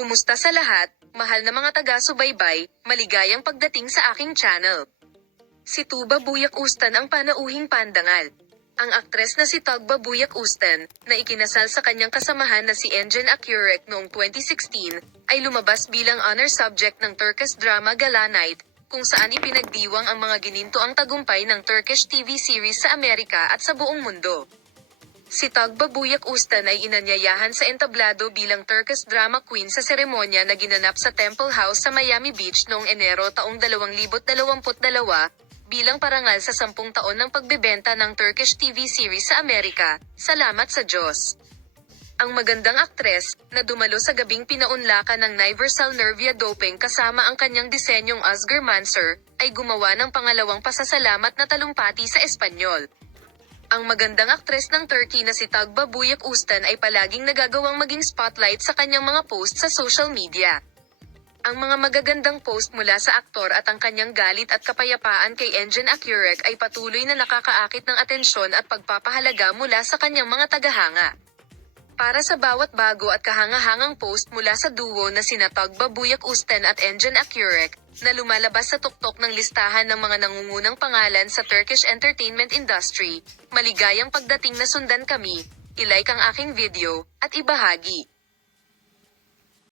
Kumusta sa lahat, mahal na mga taga-subaybay, maligayang pagdating sa aking channel. Si Tuba Buyak-Ustan ang panauhing pandangal. Ang aktres na si Tugba Buyak-Ustan, na ikinasal sa kanyang kasamahan na si Engin Akyurek noong 2016, ay lumabas bilang honor subject ng Turkish drama Gala Night, kung saan ipinagdiwang ang mga ginintoang tagumpay ng Turkish TV series sa Amerika at sa buong mundo. Si Tugba Buyak-Ustan ay inanyayahan sa entablado bilang Turkish drama queen sa seremonya na ginanap sa Temple House sa Miami Beach noong Enero taong 2022, bilang parangal sa 10 taon ng pagbebenta ng Turkish TV series sa Amerika. Salamat sa Diyos. Ang magandang aktres, na dumalo sa gabing pinaunlakan ng Universal Nervia Doping kasama ang kanyang disenyong Oscar Manser, ay gumawa ng pangalawang pasasalamat na talumpati sa Espanyol. Ang magandang aktres ng Turkey na si Tugba Buyak-Ustan ay palaging nagagawang maging spotlight sa kanyang mga post sa social media. Ang mga magagandang post mula sa aktor at ang kanyang galit at kapayapaan kay Engin Akyurek ay patuloy na nakakaakit ng atensyon at pagpapahalaga mula sa kanyang mga tagahanga. Para sa bawat bago at kahangahangang post mula sa duo na sina Tugba Buyak-Ustan at Engin Akyurek, na lumalabas sa tuktok ng listahan ng mga nangungunang pangalan sa Turkish entertainment industry, maligayang pagdating na sundan kami, i-like ang aking video, at ibahagi.